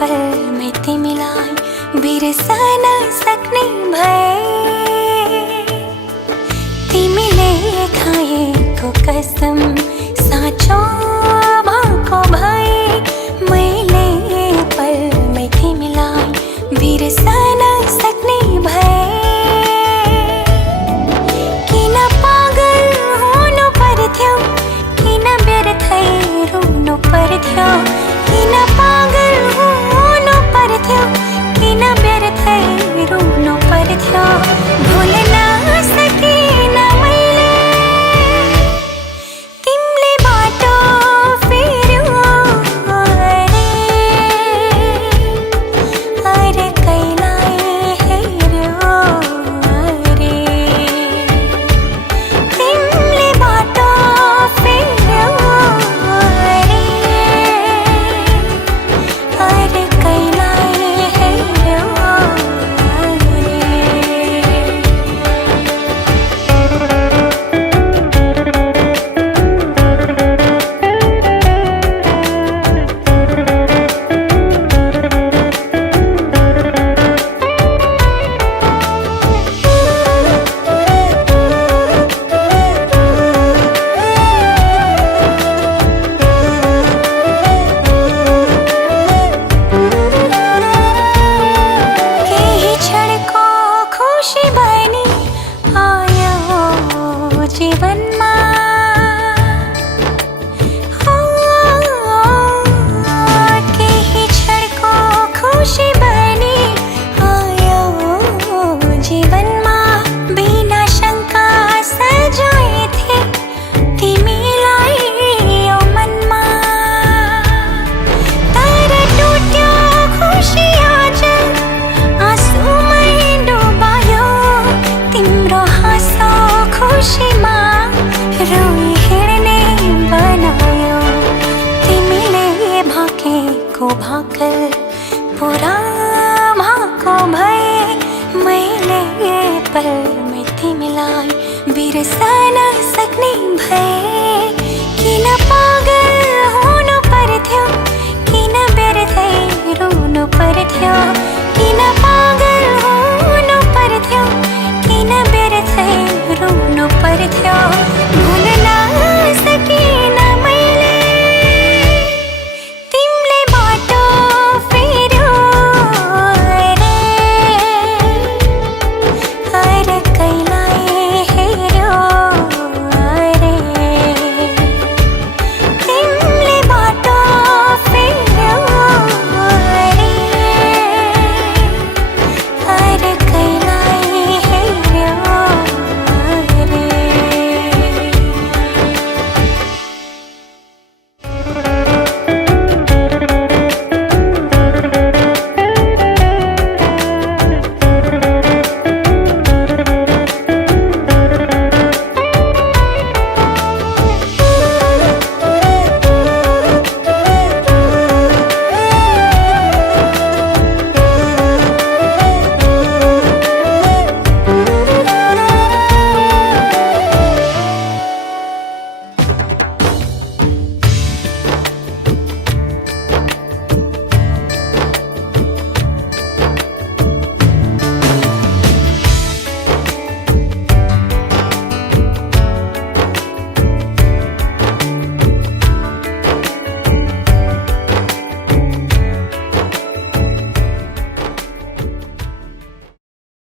पल में तिमीलाई बिर्सन सक्ने भए। तिमीले खाएको कसम साँचो भएको भए मैले पल में तिमीलाई बिर्सन सक्ने भए। किन पागल हुनु पर्थ्यो, किन व्यर्थै रुनु पर्थ्यो, किन पागल हुनु पर्थ्यो, किन व्यर्थै रुनु पर्थ्यो। भुल्न सकिन मैले तिमीले बाटो फेर्यो अरे कैलाई हेर्यो अरे तिमीले बाटो फेर्यो अरे कैलाई हेर्यो केही क्षणको खुसी बनी आयो जीवनमा। केही क्षणको खुसी बनी आयो जीवनमा। बिना शङ्का सजाएथे तिमीलाई यो मनमा। तर टुट्यो खुसी आज आँसुमै डुबायो। तिम्रो हाँसो खुसीमा रोई हिँड्ने बनायो। तिमीले भाकेको भाकल पुरा भएको भए मैले पल में तिमीलाई बिर्सन सक्ने भए।